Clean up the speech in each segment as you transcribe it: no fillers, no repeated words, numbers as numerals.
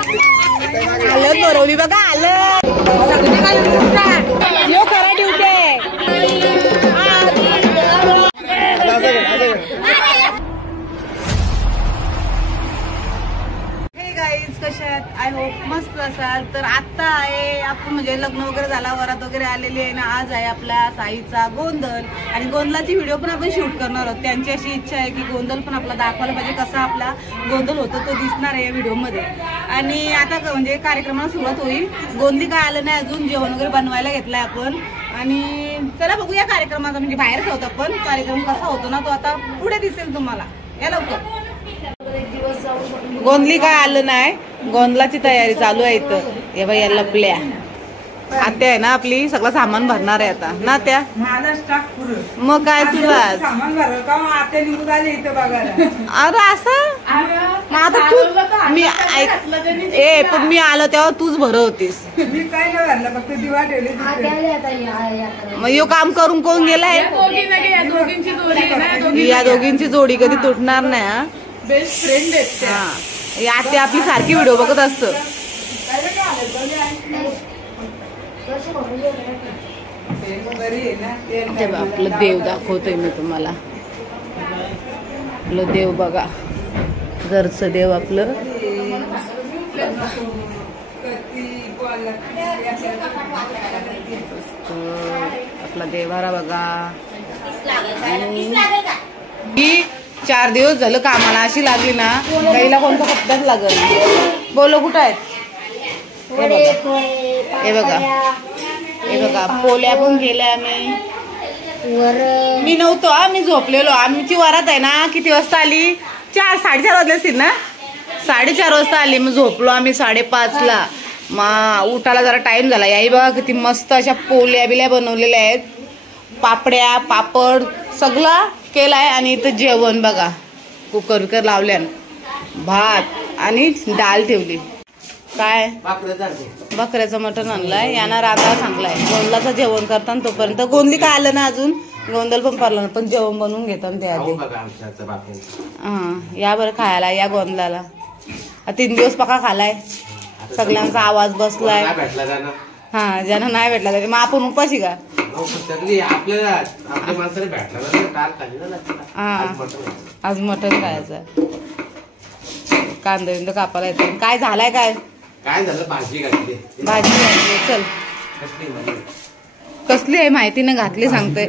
आलं बोरवली बघा आलं यो खरा ड्युटी आहे. कशा आहेत? आय होप मस्त असाल. तर आता आहे आपण म्हणजे लग्न वगैरे झाला वरात वगैरे आलेली आहे ना. आज आहे आपल्या साईचा गोंधळ आणि गोंधळाची व्हिडिओ पण आपण शूट करणार आहोत. त्यांची अशी इच्छा आहे की गोंधळ पण आपला दाखवायला पाहिजे, कसा आपला गोंधळ होतो तो दिसणार आहे या व्हिडिओमध्ये. आणि आता म्हणजे कार्यक्रमाला सुरुवात होईल. गोंधळी काय आलं नाही अजून, जेवण वगैरे बनवायला घेतलंय आपण. आणि चला बघूया कार्यक्रमाचा, म्हणजे बाहेरच होता पण कार्यक्रम कसा होतो ना तो आता पुढे दिसेल तुम्हाला. या लवकर. गोंधळी काय आलं नाही, गोंधळाची तयारी चालू आहे इथं. हे बाई याला लपल्या आत्या आहे ना आपली, सगळं सामान भरणार आहे आता ना त्या. मग काय तुला अरे असं मग आता तू मी पण मी आलो तेव्हा तूच भर होतीस. मग यो काम करून कोण गेलाय? या दोघींची जोडी कधी तुटणार नाही. बेस्ट फ्रेंड आहे या आत्या आपली, सारखी व्हिडिओ बघत असत. आपलं देव दाखवतोय मी तुम्हाला. आपलं देव बघा, घरचं देव आपलं. आपला देवारा बघा. 4 दिवस झालं कामाला अशी लागली ना, गाईला कोणता पत्ताच लागल. बोलो कुठं आहेत? हे बघा हे बघा पोल्या पण गेल्या आम्ही. मी नव्हतो मी झोपलेलो. आमची वरात आहे ना किती वाजता आली? 4-4:30 वाजले असतील ना. 4:30 वाजता आली. मग झोपलो आम्ही 5:30ला. मग उठायला जरा टाइम झाला. याही बघा किती मस्त अशा पोल्या बिल्या बनवलेल्या आहेत. पापड्या पापड सगळं केलाय. आणि इथं जेवण बघा, कुकर लावल्यान, भात आणि डाळ ठेवली. काय बकऱ्याचं मटण आणलंय. यांना राधा सांगलाय गोंधळाचं जेवण करताना. तोपर्यंत गोंधळी काय आलं ना अजून, गोंधळ पण पडला ना, पण जेवण बनवून घेतात ते आधी. या बरं खायला या गोंधळाला. 3 दिवस पका खालाय. सगळ्यांचा आवाज बसलाय. हा ज्यांना नाही भेटला तरी मग आपण उपाशी का? आज मटण खायचं. कांदा बिंदा कापायला येतो. काय झालाय? काय झालं? भाजी घातली. चल कसली आहे माहिती ना, घातली सांगते.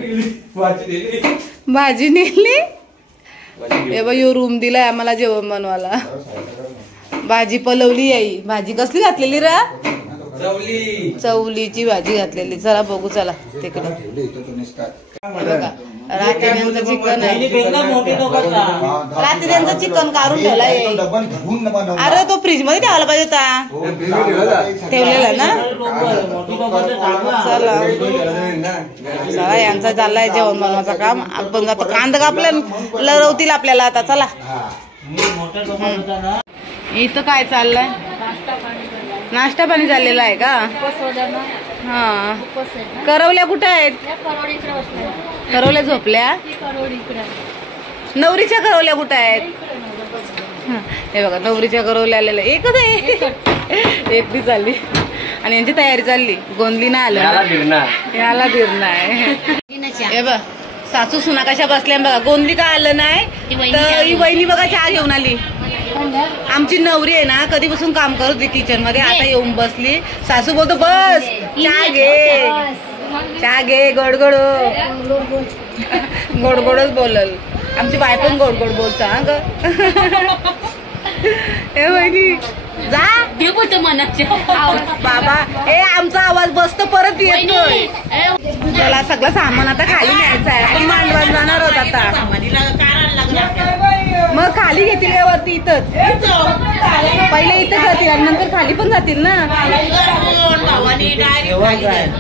भाजी नेली. हे बघ यो रूम दिलाय आम्हाला जेवण बनवायला. भाजी पलवली आई. भाजी कसली घातलेली रा? चवलीची भाजी घातलेली. चला बघू चला तिकडं. रात्री त्यांचं चिकन आहे. रात्री त्यांचं चिकन काढून ठेवलाय. अरे तो फ्रीज मध्ये ठेवायला पाहिजे होता. ठेवलेला ना. चला चला यांचा चाललाय जेवण बनवायचं काम. आपण आता कांदा कापल्या लरवतील आपल्याला आता. चला इथं काय चाललंय? नाश्ता पाणी चाललेला आहे का? हा. करवल्या कुठे आहेत? करवल्या झोपल्या. नवरीच्या करवल्या कुठे आहेत? हे बघा नवरीच्या करवल्या आलेल्या. एकच आहे. एकटी चालली आणि यांची तयारी चालली. गोंधळी नाही आलं याला फिरणं आहे. हे बघ सासू सुना कशा बसल्या बघा. गोंधळी काय आलं नाही तर ही वहिनी बघा चहा घेऊन आली. आमची नवरी आहे ना कधीपासून काम करत होती किचन मध्ये. आता येऊन बसली. सासू बोलतो बस चहा घे चहा घे. गोडगोड गोडगोडच बोलल. आमची बाय पण गोडगोड बोलता ग. हे वहिनी जा बाबा. आमचा आवाज बसतो परत येतोय. चला सगळं सामान आता खाली न्यायचं आहे. आपण मांडवान जाणार आहोत आता. मग खाली घेतील का वरती? इथंच पहिले इथं जातील आणि नंतर खाली पण जातील ना.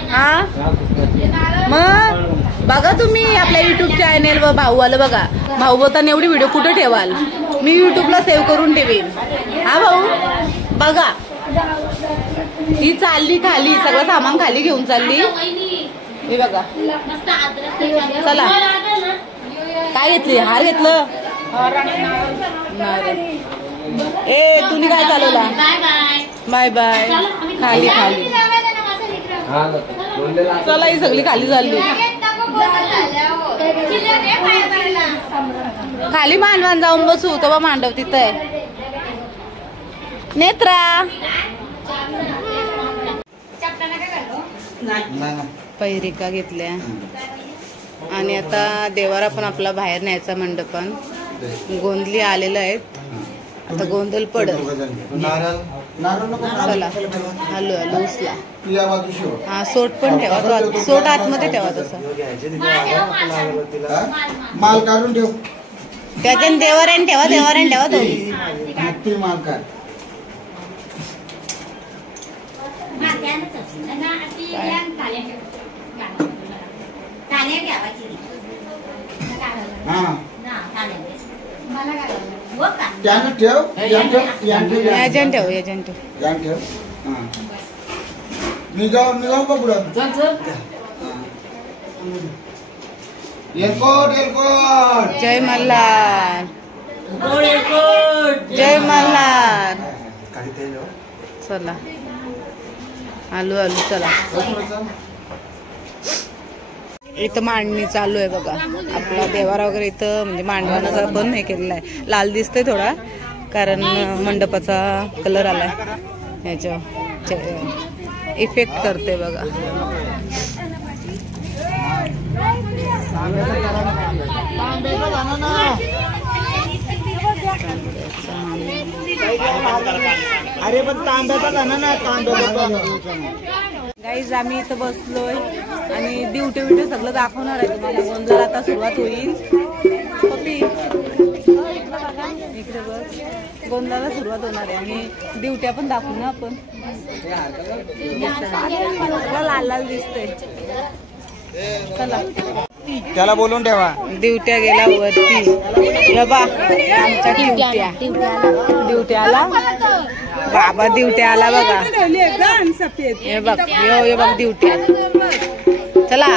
हा मग बघा तुम्ही आपल्या युट्यूब चॅनेल व भाऊ आलं बघा. भाऊ बोलताना एवढी व्हिडिओ कुठे ठेवाल? मी युट्यूबला सेव्ह करून ठेवेन. हा भाऊ बघा ही चालली खाली. सगळं सामान खाली घेऊन चालली. हे बघा. चला काय घेतली? हार घेतलं. तुम्ही काय चालवला? Bye bye. खाली खाली चला, ही सगळी खाली झाली. खाली मांडवान जाऊन बसू तेव्हा मांडव तिथं आहे. नेत्रा पैरिका घेतल्या आणि आता देवारा पण आपला बाहेर न्यायचा. मंडपन गोंधली आलेलं आहेत. आता गोंधळ पडत. चला हॅलो हॅलो उचला. हा सोट पण ठेवा. सोट आतमध्ये ठेवा. तसं माल काढून ठेव. त्याच्यान देवाऱ्यान ठेवा. देवाऱ्यान ठेवा तुम्ही. माल काढ. याजन ठेव. याजन ठेव. मी जाऊ का पुढं. एलकोट एलकोट. जय मल्हार. जय मल्हार. चला आलू आलू. चला इथं मांडणी चालू आहे बघा. आपला देवारा वगैरे इथं म्हणजे मांडवानाचा पण हे केलेला आहे. लाल दिसतंय थोडा कारण मंडपाचा कलर आलाय. ह्याच्या इफेक्ट करते बघा. अरे पण तांब्याचा झाला ना. गाईज आम्ही इथं बसलोय आणि ड्युटी विटी सगळं दाखवणार आहे तुम्हाला. गोंधळ आता सुरुवात होईल. पप्पी इकडे बस. गोंधळाला सुरुवात होणार आहे आणि ड्युट्या पण दाखवू ना आपण. लाल लाल दिसतंय. चला त्याला बोलून ठेवा. ड्युट्या गेला वरती. आमच्या ड्युट्याला बाबा ड्युट्या आला बघा. हे बघ हे बघ ड्युट्या. चला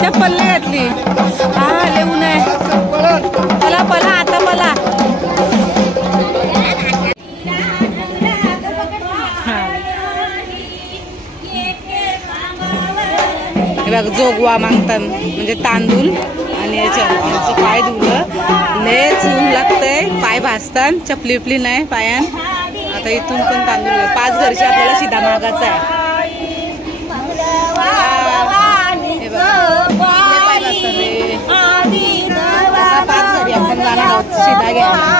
चप्पल नाही घातली. हा लिहून आहे. पला पला आता पला. हे बघ जोगवा मागतात म्हणजे तांदूळ आणि याचं पाय धुवलं. लेच ऊन लागतंय. पाय भाजतात. चपली उपली नाही पायान. आता इथून पण तांदूळ 5 घरचे आपल्याला शिधा मागायचा आहे. आपण जाणार आहोत शिधा घ्यायला.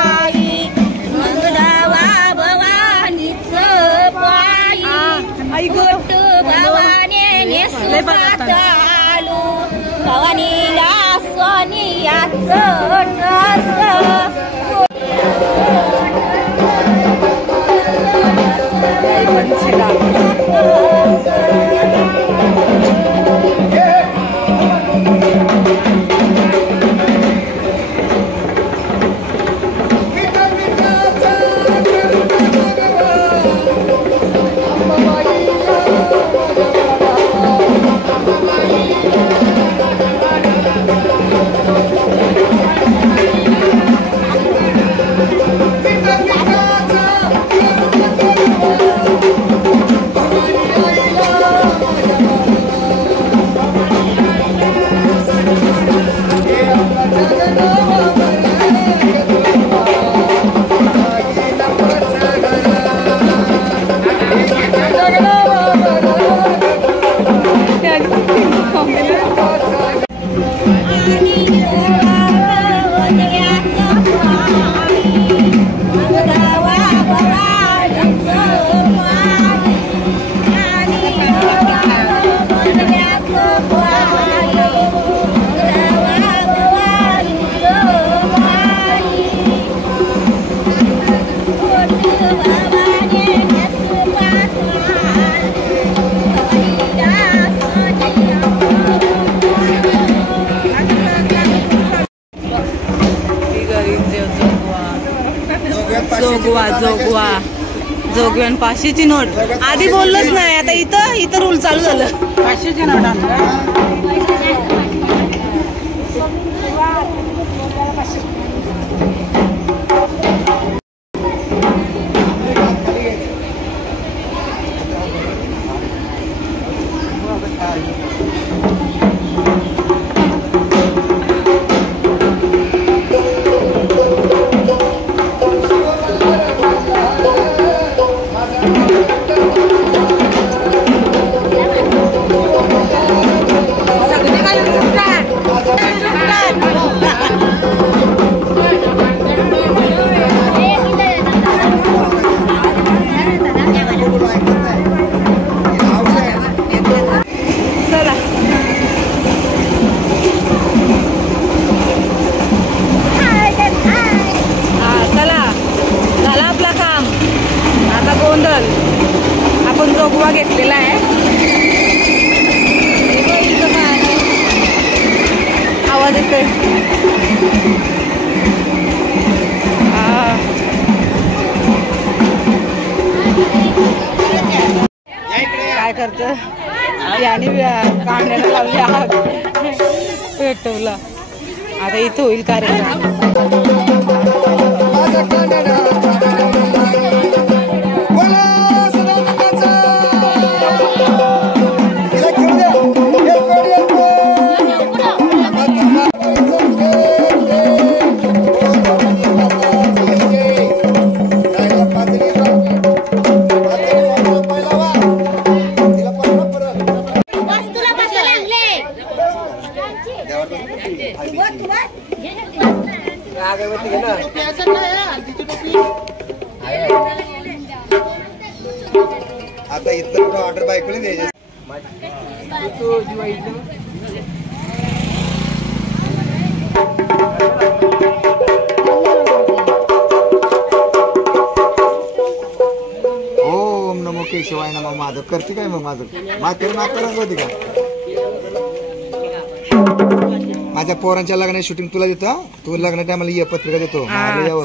Thank you. जोगवा जोगवा जोगव्यान 500ची नोट. आधी बोललोच नाही, आता इथं रूल चालू झालं. 500ची नोट. आपण जोगवा घेतलेला आहे. आवाज येतोय. काय करत याने काढण्याला लावली आग पेटवला. आता इथं होईल कार्यक्रम. आता इथं ऑर्डर बायकोने द्यायचे. ओम नमो केशवाय नमो. माझं करते काय मग? माझं मातेला माता रंग होती का? माझ्या पोरांच्या लग्नाची शूटिंग तुला देतो. तू लग्न टायमाला ये पत्रिका देतो.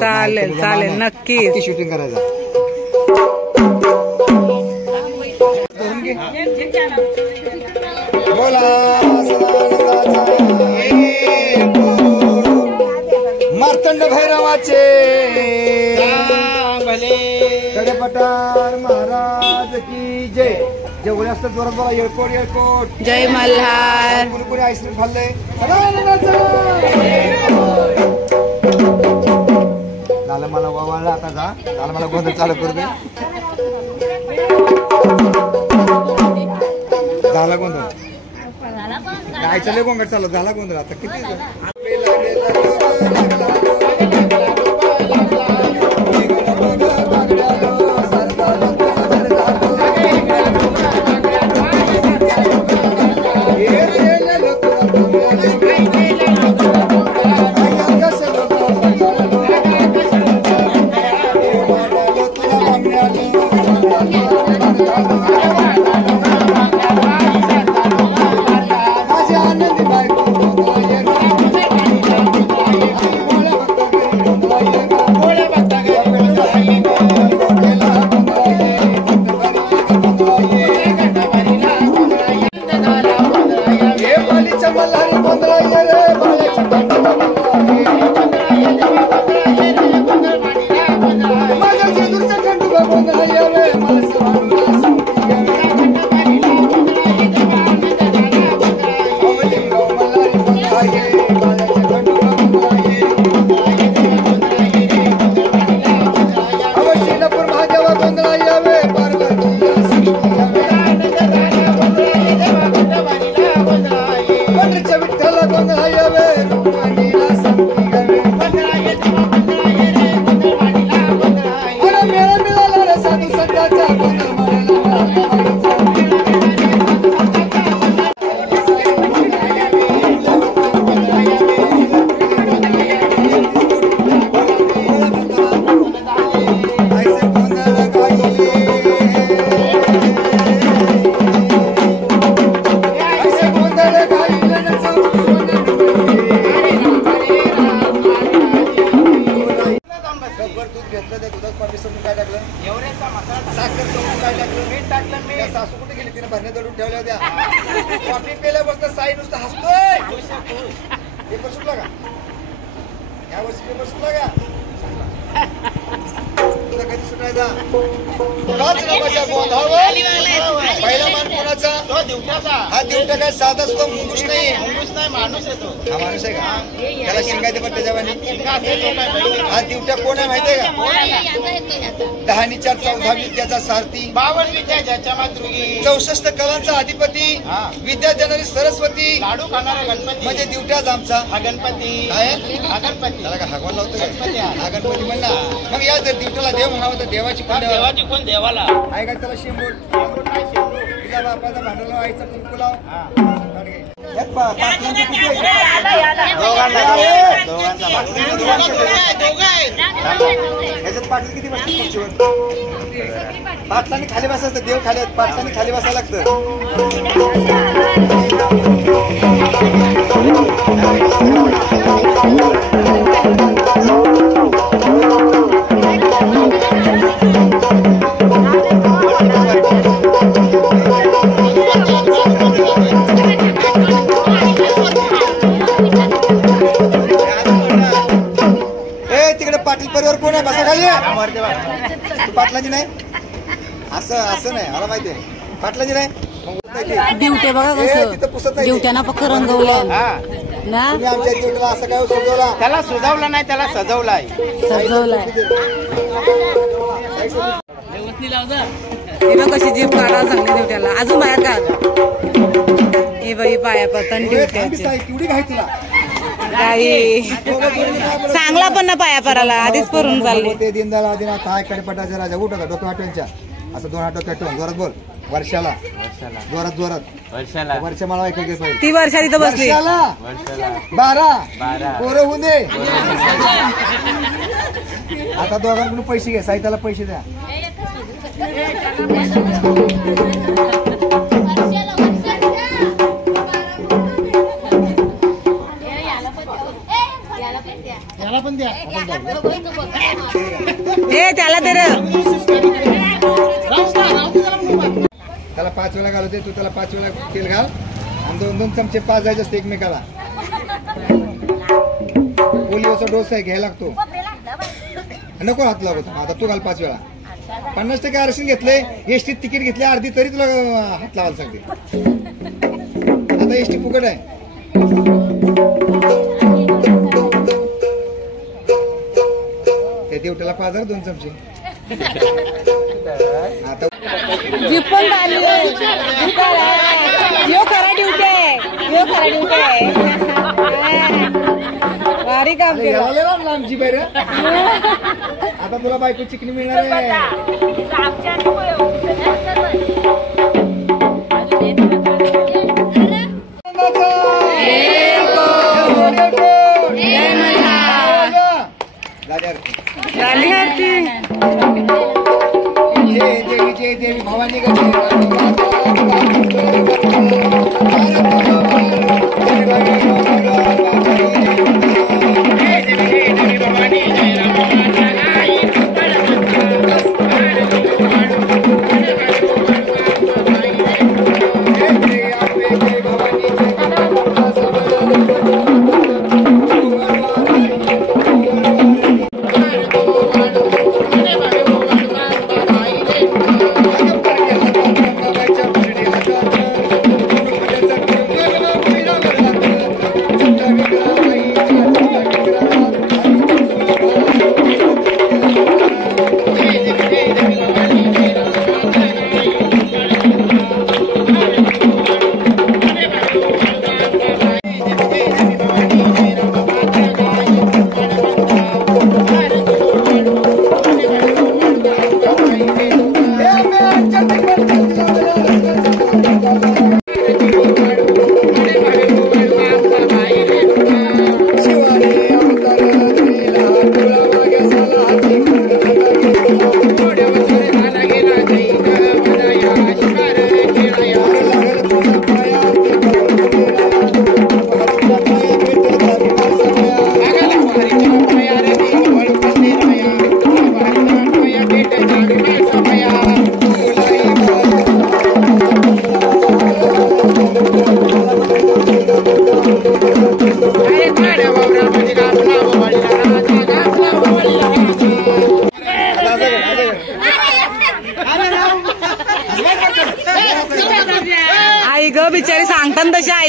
चालेल चालेल नक्की शूटिंग करायचं. मार्तंड भैरवाचे कडेपठार महाराज की जय. जेवढे असतात जोरात बोला. येळकोट येळकोट. जय मल्हार. कोणी कोणी आईस्क्रीम खाल्लंय? झालं मला वावळला. आता जा. झालं मला गोंधळ चालू करू दे. झाला गोंधळ. जायचं लय गोंधळ चालू. झाला गोंधळ. आता किती कॉफी पेल्यापासून साई नुसतं हसतोय. पेपर सुटला का या वर्षी? पेपर सुटला का? तुला कधी सुटायचा? कोणाच नावाच्या गोंधावर पहिला मान कोणाचा? हा दिवटा काय साधा असतो, मुंगूस नाही. माणूस येतो. हा माणूस आहे का? त्याला शिंगायचं पण त्याच्या वाणी. हा दिवटा कोण आहे माहितीये का? 10 आणि 4 14 विद्याचा सारथी, 52 विद्या ज्याच्या मातृगी, 64 कलांचा अधिपती, विद्या देणारी सरस्वती, लाडू खाणारा गणपती म्हणजे दिवटाच आमचा हा गणपती. काय? हा गणपती. त्याला का हागवान लावतो काय? गणपती हा गणपती म्हणला. मग या जर दिवटाला देव म्हणावं तर देवाची कोण देवा देवाची कोण देवाला आहे का? त्याला शेंबूड तुझ्या बापाचा भांडण लाव, आईचा कुंकू लाव. पाटलांचं किती आहे? याच्यात पाटील किती बसतात खुर्चीवर? पाटलांनी खाली बसायचं, देव खाली आहेत, पाटलांनी खाली बसायला लागतं. तिकडे पाटील परिवार कोण आहे? बसा खाली. पाटलाची नाही, असं नाही. मला माहिती आहे पाटलाची नाही. दिवटे बघा कसं दिवट्याना पक्क रंगवल्या ना. तुम्ही आमच्या दिवट्याला असं काय सजवला? त्याला सुजवलं नाही, त्याला सजवलाय. सजवलाय. हे बघ कशी जीभ काढा चांगली दिवट्याला. अजून बाहेर काढ. हे बाई पाया पडताना दिवट्याची केवढी घाई तुला? काही चांगला पण ना पाया पराला आधीच परून चालली. ते दीनदयाळ आदिनाथ काय कडेपटाचे राजा उठवता डोकं आठवणच्या असं 2 हात डोक्यात ठेवून जोरात बोल. वर्षाला जोरात वर्ष मला ऐकायला पाहिजे. ती वर्षा तिथं बसली. 12 पोरं होऊन दे. आता दोघांकडून पैसे घे. साहित्याला पैसे द्या. त्याला पण द्या. त्याला तर त्याला 5 वेळा घालवते. तू त्याला 5 वेळा तेल घाल आणि 2-2 चमचे 5 जायचे असते एकमेकाला. पोलिओचा डोस आहे घ्यायला लागतो. नको हात लागतो. आता तू घाल 5 वेळा. 50% आरक्षण घेतले. एसटीत तिकीट घेतले अर्धी तरी तुला हात लावायला सांगते. आता एसटी फुकट आहे. देवट्याला 5 2 चमचे. आता जीप पण काढली. यो खरा ड्युटी. भारी काम केलं. आमची बैर. आता तुला बायको चिकनी मिळणार आहे. झाली आरती. जय देवी भवानी गण.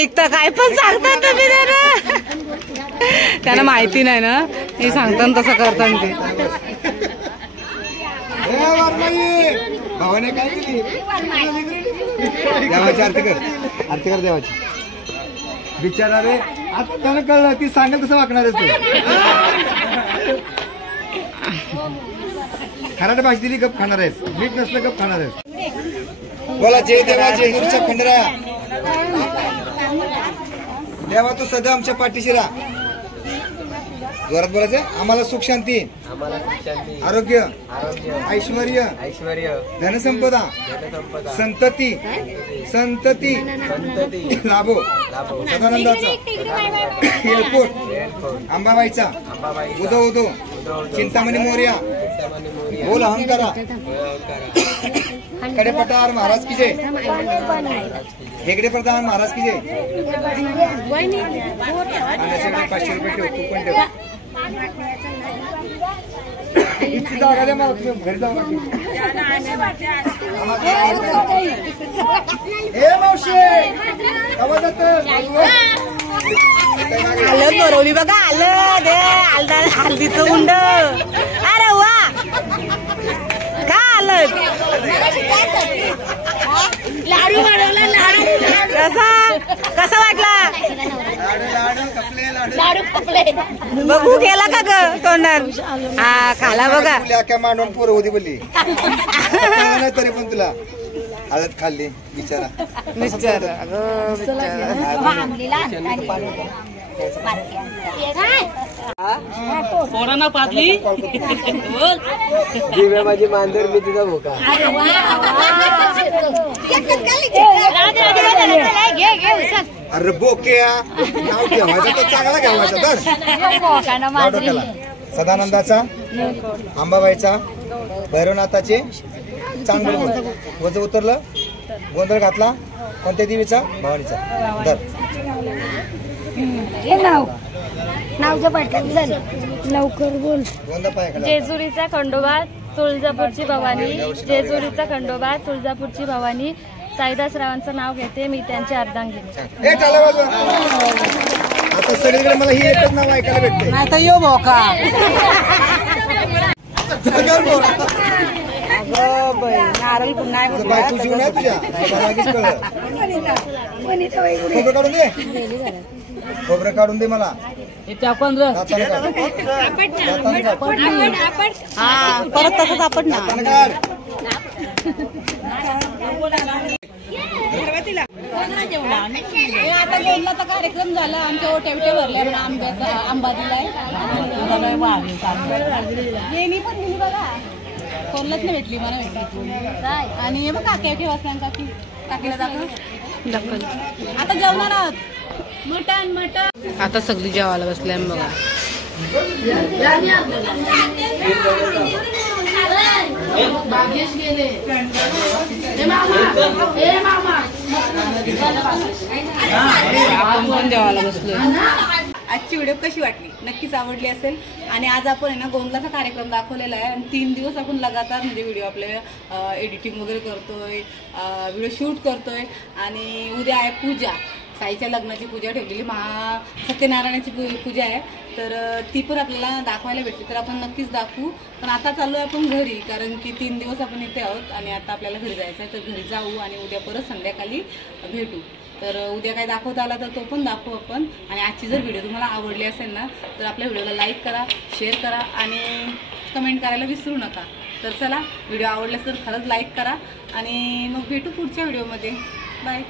ऐकता काय पण सांगता तुम्ही त्यांना माहिती नाही ना हे सांगतात तसं करतात ते. भावाने काय केली देवाची आरती कर देवाची. बिचारा रे आता त्याला कळलं ती सांगेल तसं वागणारच तू. खराट भाषी दिली गप खाणार आहेस, मीठ नसलं गप खाणार आहेस. बोला जय देवा जय गुरुच्या खंडरा. देवा तू सदा आमच्या पाठीशी राहा. जोरात बोलायचं. आम्हाला सुख शांती, आरोग्य, ऐश्वर्य, धनसंपदा, संतती लाभो. सदानंदाचा हेलपोट अंबाबाईचा उदो चिंतामणी मोर्या बोल अहंकारा. कडे पठार महाराज की जय. हेगडे प्रधान महाराज की जय. 500 रुपये ठेव, तू पण ठेव. इतकी जागा द्या मला, तुम्ही घरी जाऊ. हे मावशे आलं करवली बघा. आलं दे हल्दीचं उंड. अरे वा का आलं. लाडू बनवला. लाडू कसा वाटला. लाडू कपले बघू गेला का ग तोंडात. हा खाला बघा. काय मांडून पोरं होती बोलली तरी पण तुला हळद खाल्ली बिचारा. पोरांना पाजली माझी मांजर मी तिचा भोका. अरे बोक्या नाव घ्यावायचं तर चांगला घ्यावायचा तर. सदानंदाचा, अंबाबाईचा, भैरवनाथाचे चांगलं वज उतरलं. गोंधळ घातला कोणत्या देवीचा. भवानीचा. धर नावचं पटकन झालं लवकर बोल. गोंधळ पाय खाली. जेजुरीचा खंडोबा तुळजापूरची भवानी. जेजुरीचा खंडोबा तुळजापूरची भवानी. साईदासरावांचं नाव घेते मी त्यांची अर्धांगिनी. आता सगळीकडे मला ही एकच नाव ऐकायला भेटते. नाही तर यो भोका. नारळ नाही बायको जीव नाही तुझ्या कळलं. खोबरं काढून दे. खोबरं काढून दे मला. हा परत तसंच आपण ना. आता गोंधळाचा कार्यक्रम झाला. आमच्या ओट्या भरल्या म्हणून आंब्याचा आंबा दिलाय. येणी पण दिली बघा. कोणलाच नाही भेटली मला भेटली. आणि हे बघ काकी ठेवास काकी काकीला दाखव. आता जेवणार आहोत. मटण आता सगळी जेवायला बसल्या बघा. आपण पण जेवायला बसलोय. आजची व्हिडिओ कशी वाटली नक्कीच आवडली असेल. आणि आज आपण आहे ना गोंधळाचा कार्यक्रम दाखवलेला आहे. आणि 3 दिवस आपण लगातार म्हणजे व्हिडिओ आपले एडिटिंग वगैरे करतोय, व्हिडिओ शूट करतोय. आणि उद्या आहे पूजा. साईच्या लग्नाची पूजा ठेवलेली. सत्यनारायणाची पूजा आहे. तर ती पण आपल्याला दाखवायला भेटली तर आपण नक्कीच दाखवू. पण आता चाललो आहे आपण घरी, कारण की 3 दिवस आपण इथे आहोत आणि आता आपल्याला घरी जायचं आहे. तर घरी जाऊ आणि उद्या परत संध्याकाळी भेटू. तर उद्या काय दाखवता आला तर तो पण दाखवू आपण. आणि आजची जर व्हिडिओ तुम्हाला आवडली असेल ना तर आपल्या व्हिडिओला लाईक करा, शेअर करा आणि कमेंट करायला विसरू नका. तर चला व्हिडिओ आवडला तर खरंच लाईक करा आणि मग भेटू पुढच्या व्हिडिओमध्ये. बाय.